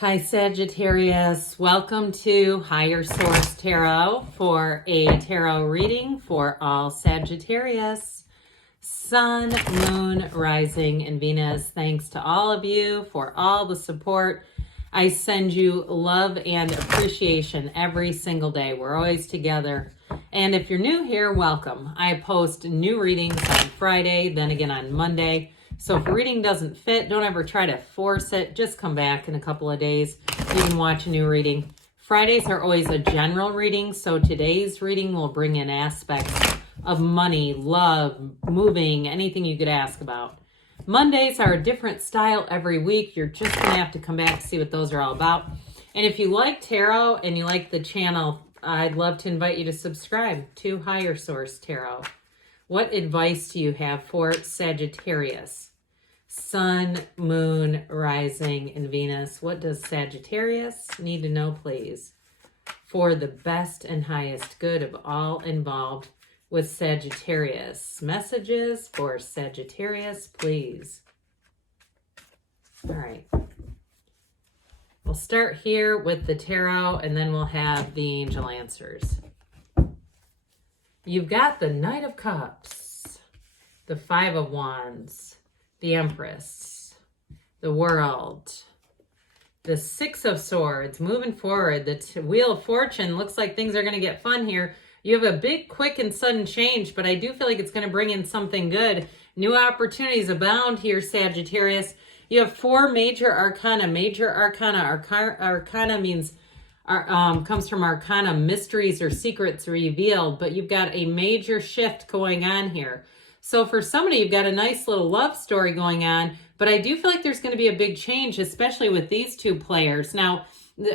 Hi Sagittarius, welcome to Higher Source Tarot for a tarot reading for all Sagittarius. Sun, Moon, Rising, and Venus. Thanks to all of you for all the support. I send you love and appreciation every single day. We're always together. And if you're new here, welcome. I post new readings on Friday, then again on Monday. So if a reading doesn't fit, don't ever try to force it. Just come back in a couple of days. You can watch a new reading. Fridays are always a general reading, so today's reading will bring in aspects of money, love, moving, anything you could ask about. Mondays are a different style every week. You're just going to have to come back to see what those are all about. And if you like tarot and you like the channel, I'd love to invite you to subscribe to Higher Source Tarot. What advice do you have for Sagittarius? Sun, Moon, Rising, and Venus. What does Sagittarius need to know, please, for the best and highest good of all involved with Sagittarius? Messages for Sagittarius, please. All right. We'll start here with the tarot, and then we'll have the angel answers. You've got the Knight of Cups, the Five of Wands, the Empress, the World, the Six of Swords. Moving forward, the Wheel of Fortune. Looks like things are going to get fun here. You have a big, quick, and sudden change, but I do feel like it's going to bring in something good. New opportunities abound here, Sagittarius. You have four major arcana. Major arcana. Arcana means comes from arcana, mysteries or secrets revealed, but you've got a major shift going on here. So for somebody, you've got a nice little love story going on, but I do feel like there's going to be a big change, especially with these two players. Now,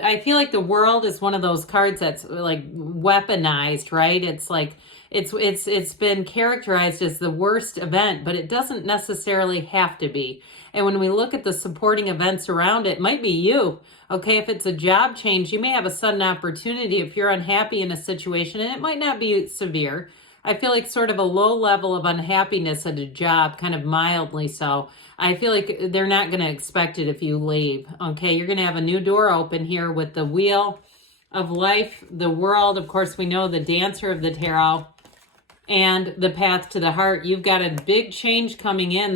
I feel like the World is one of those cards that's like weaponized, right? It's like it's been characterized as the worst event, but it doesn't necessarily have to be. And when we look at the supporting events around it, it might be you. Okay, if it's a job change, you may have a sudden opportunity if you're unhappy in a situation, and it might not be severe. I feel like sort of a low level of unhappiness at a job, kind of mildly so. I feel like they're not going to expect it if you leave. Okay, you're going to have a new door open here with the Wheel of Life, the World. Of course, we know the Dancer of the Tarot and the Path to the Heart. You've got a big change coming in.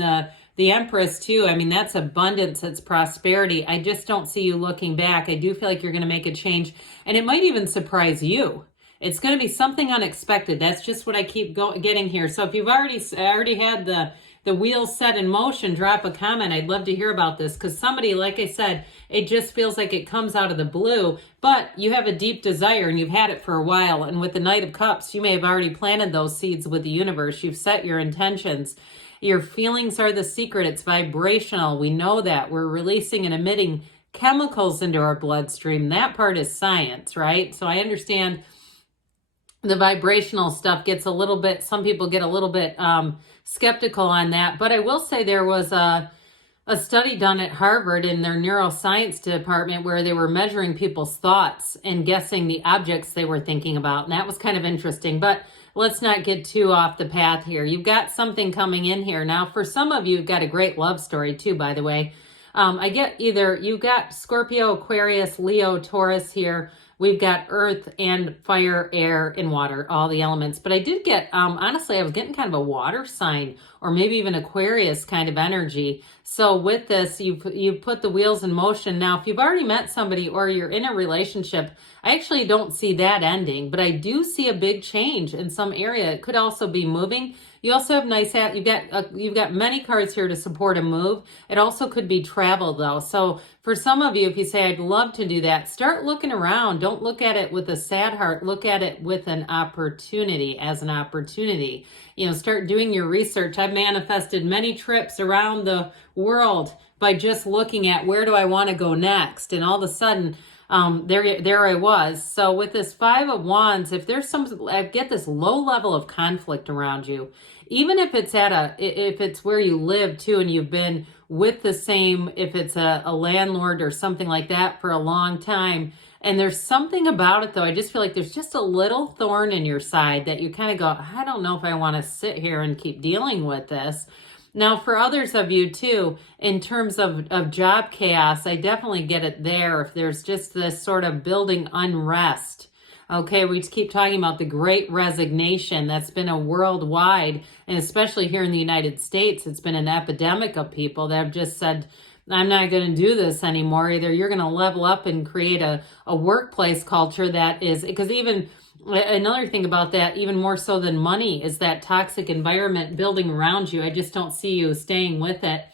The Empress, too. I mean, that's abundance. It's prosperity. I just don't see you looking back. I do feel like you're going to make a change, and it might even surprise you. It's going to be something unexpected. That's just what I keep getting here. So if you've already had the wheels set in motion, drop a comment. I'd love to hear about this because somebody, like I said, it just feels like it comes out of the blue, but you have a deep desire and you've had it for a while. And with the Knight of Cups, you may have already planted those seeds with the universe. You've set your intentions. Your feelings are the secret. It's vibrational. We know that. We're releasing and emitting chemicals into our bloodstream. That part is science, right? So I understand the vibrational stuff gets a little bit, some people get a little bit skeptical on that. But I will say there was a study done at Harvard in their neuroscience department where they were measuring people's thoughts and guessing the objects they were thinking about. And that was kind of interesting. But let's not get too off the path here. You've got something coming in here. Now, for some of you, you've got a great love story too, by the way. I get either you've got Scorpio, Aquarius, Leo, Taurus here. We've got earth and fire, air, and water, all the elements. But I did get, honestly, I was getting kind of a water sign or maybe even Aquarius kind of energy. So with this, you've put the wheels in motion. Now, if you've already met somebody or you're in a relationship, I actually don't see that ending, but I do see a big change in some area. It could also be moving. You also have nice, you've got many cards here to support a move. It also could be travel though. So for some of you, if you say, I'd love to do that, start looking around. Don't look at it with a sad heart. Look at it with an opportunity, as an opportunity. You know, start doing your research. I've manifested many trips around the world by just looking at where do I want to go next. And all of a sudden, there I was. So with this Five of Wands, if there's I get this low level of conflict around you, even if it's if it's where you live too, and you've been with the same, if it's a landlord or something like that for a long time, and there's something about it though, I just feel like there's just a little thorn in your side that you kind of go, I don't know if I want to sit here and keep dealing with this. Now, for others of you too, in terms of job chaos, I definitely get it there. If there's just this sort of building unrest. Okay, we keep talking about the Great Resignation. That's been a worldwide, and especially here in the United States, it's been an epidemic of people that have just said, I'm not going to do this anymore. Either you're going to level up and create a workplace culture that is, because even another thing about that, even more so than money, is that toxic environment building around you. I just don't see you staying with it.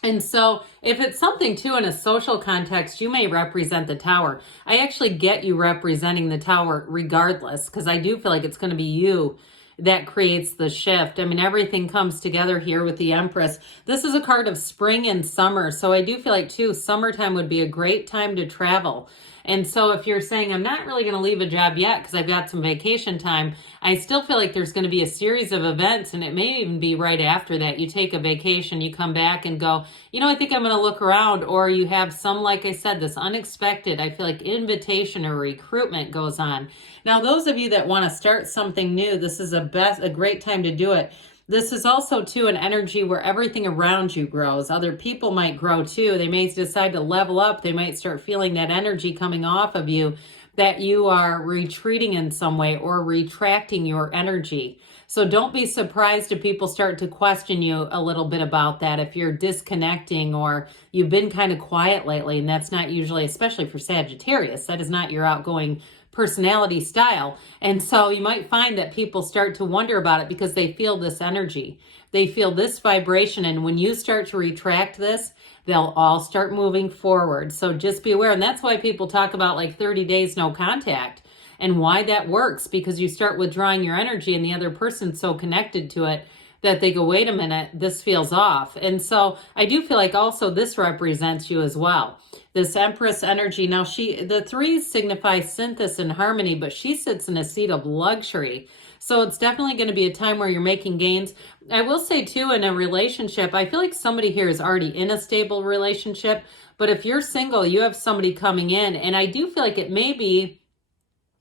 And so if it's something too in a social context, you may represent the Tower. I actually get you representing the Tower regardless, because I do feel like it's going to be you that creates the shift. I mean, everything comes together here with the Empress. This is a card of spring and summer. So I do feel like too, summertime would be a great time to travel. And so if you're saying, I'm not really going to leave a job yet because I've got some vacation time, I still feel like there's going to be a series of events, and it may even be right after that. You take a vacation, you come back and go, you know, I think I'm going to look around, or you have some, like I said, this unexpected, I feel like invitation or recruitment goes on. Now, those of you that want to start something new, this is a great time to do it. This is also, too, an energy where everything around you grows. Other people might grow, too. They may decide to level up. They might start feeling that energy coming off of you, that you are retreating in some way or retracting your energy. So don't be surprised if people start to question you a little bit about that, if you're disconnecting or you've been kind of quiet lately. And that's not usually, especially for Sagittarius, that is not your outgoing personality style. And so you might find that people start to wonder about it because they feel this energy. They feel this vibration. And when you start to retract this, they'll all start moving forward. So just be aware. And that's why people talk about like 30 days no contact and why that works, because you start withdrawing your energy and the other person's so connected to it that they go, wait a minute, this feels off. And so I do feel like also this represents you as well. This Empress energy. Now the threes signify synthesis and harmony, but she sits in a seat of luxury. So it's definitely going to be a time where you're making gains. I will say too, in a relationship, I feel like somebody here is already in a stable relationship, but if you're single, you have somebody coming in. And I do feel like it may be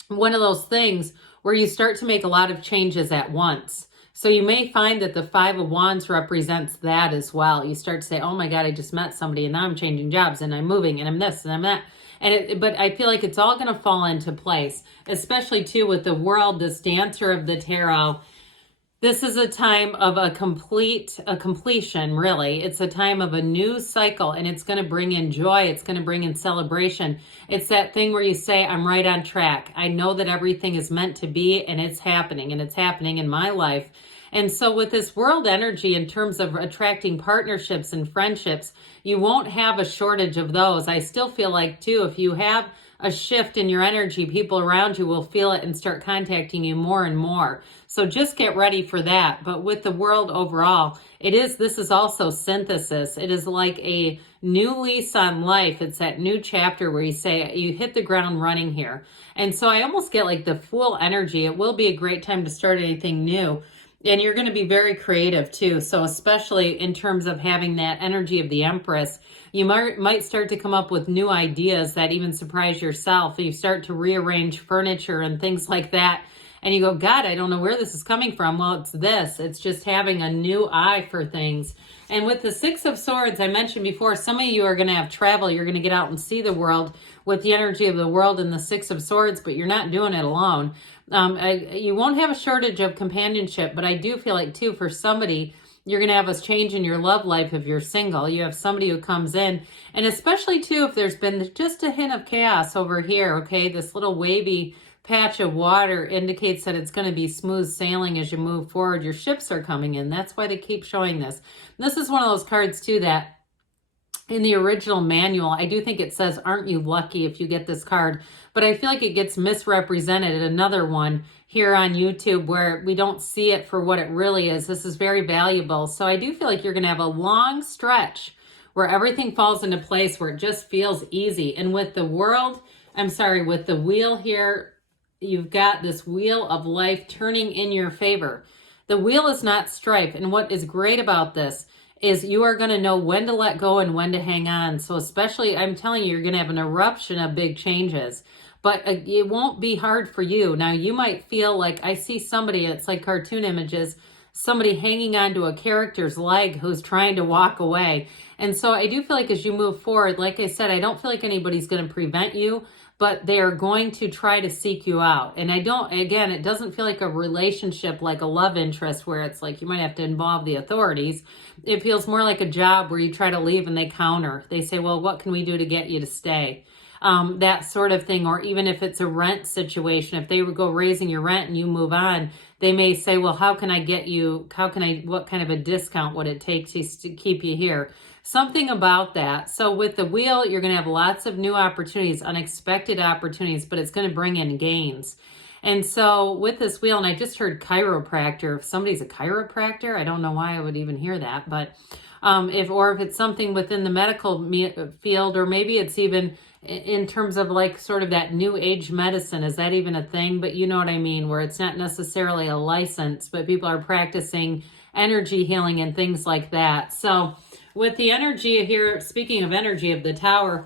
one of those things where you start to make a lot of changes at once. So you may find that the Five of Wands represents that as well. You start to say, oh my God, I just met somebody and now I'm changing jobs and I'm moving and I'm this and I'm that. But I feel like it's all going to fall into place, especially too with the World, this Dancer of the Tarot. This is a time of a completion, really. It's a time of a new cycle, and it's going to bring in joy. It's going to bring in celebration. It's that thing where you say, I'm right on track. I know that everything is meant to be, and it's happening in my life. And so with this World energy, in terms of attracting partnerships and friendships, you won't have a shortage of those. I still feel like, too, if you have a shift in your energy, people around you will feel it and start contacting you more and more. So just get ready for that. But with the World overall, this is also synthesis. It is like a new lease on life. It's that new chapter where you say you hit the ground running here. And so I almost get like the Fool energy. It will be a great time to start anything new. And you're going to be very creative too. So especially in terms of having that energy of the Empress, you might start to come up with new ideas that even surprise yourself. You start to rearrange furniture and things like that. And you go, God, I don't know where this is coming from. Well, it's this. It's just having a new eye for things. And with the Six of Swords, I mentioned before, some of you are going to have travel. You're going to get out and see the world with the energy of the World and the Six of Swords, but you're not doing it alone. You won't have a shortage of companionship, but I do feel like, too, for somebody, you're going to have a change in your love life if you're single. You have somebody who comes in, and especially, too, if there's been just a hint of chaos over here, okay, this little wavy patch of water indicates that it's going to be smooth sailing as you move forward. Your ships are coming in. That's why they keep showing this. This is one of those cards, too, that in the original manual, I do think it says, aren't you lucky if you get this card? But I feel like it gets misrepresented in another one here on YouTube where we don't see it for what it really is. This is very valuable. So I do feel like you're going to have a long stretch where everything falls into place, where it just feels easy. And with the with the wheel here, you've got this wheel of life turning in your favor. The wheel is not strife. And what is great about this is you are going to know when to let go and when to hang on. So especially, I'm telling you, you're going to have an eruption of big changes. But it won't be hard for you. Now, you might feel like, I see somebody, it's like cartoon images, somebody hanging onto a character's leg who's trying to walk away. And so I do feel like as you move forward, like I said, I don't feel like anybody's going to prevent you, but they're going to try to seek you out. And again, it doesn't feel like a relationship, like a love interest where it's like you might have to involve the authorities. It feels more like a job where you try to leave and they counter. They say, well, what can we do to get you to stay? That sort of thing. Or even if it's a rent situation, if they would go raising your rent and you move on, they may say, well, what kind of a discount would it take to keep you here? Something about that. So with the wheel, you're going to have lots of new opportunities, unexpected opportunities, but it's going to bring in gains. And so with this wheel, and I just heard chiropractor. If somebody's a chiropractor, I don't know why I would even hear that, but if it's something within the medical field, or maybe it's even in terms of like sort of that new age medicine, is that even a thing? But you know what I mean, where it's not necessarily a license, but people are practicing energy healing and things like that. So with the energy here, speaking of energy of the Tower,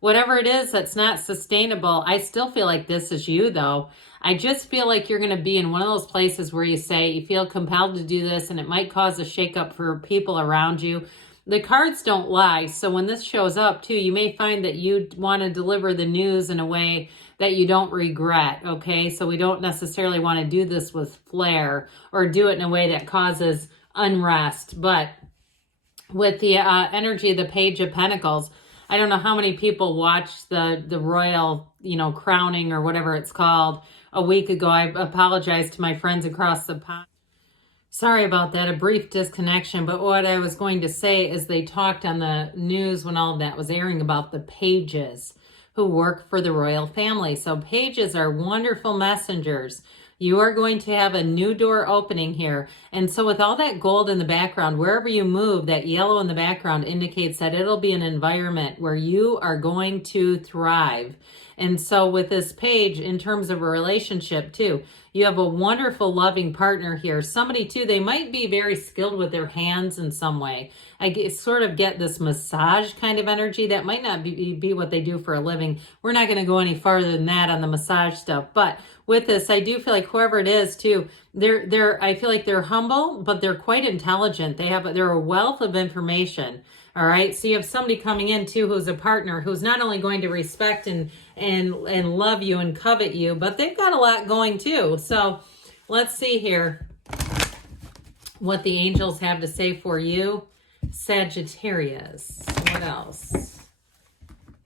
whatever it is that's not sustainable, I still feel like this is you though. I just feel like you're going to be in one of those places where you feel compelled to do this, and it might cause a shakeup for people around you. The cards don't lie. So when this shows up too, you may find that you want to deliver the news in a way that you don't regret. Okay. So we don't necessarily want to do this with flair or do it in a way that causes unrest. But with the energy of the Page of Pentacles, I don't know how many people watched the royal, crowning or whatever it's called a week ago. I apologize to my friends across the pond. Sorry about that, a brief disconnection. But what I was going to say is they talked on the news when all of that was airing about the pages who work for the royal family. So pages are wonderful messengers. You are going to have a new door opening here. And so with all that gold in the background, wherever you move, that yellow in the background indicates that it'll be an environment where you are going to thrive. And so with this page, in terms of a relationship too, you have a wonderful, loving partner here. Somebody too, they might be very skilled with their hands in some way. I sort of get this massage kind of energy. That might not be what they do for a living. We're not going to go any farther than that on the massage stuff. But with this, I do feel like whoever it is too, I feel like they're humble, but they're quite intelligent. They're a wealth of information. All right. So you have somebody coming in too, who's a partner, who's not only going to respect and love you and covet you, but they've got a lot going too. So let's see here what the angels have to say for you, Sagittarius. What else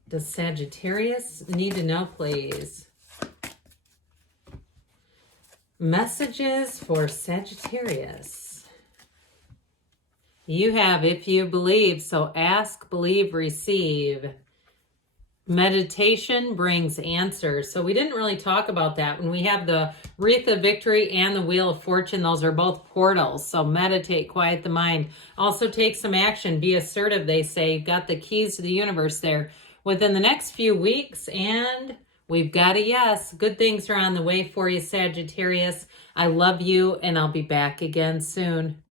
does Sagittarius need to know, please? Messages for Sagittarius. You have, if you believe, so ask, believe, receive. Meditation brings answers. So we didn't really talk about that. When we have the Wreath of Victory and the Wheel of Fortune, those are both portals. So meditate, quiet the mind. Also take some action, be assertive, they say. You've got the keys to the universe there within the next few weeks, and we've got a yes. Good things are on the way for you, Sagittarius. I love you, and I'll be back again soon.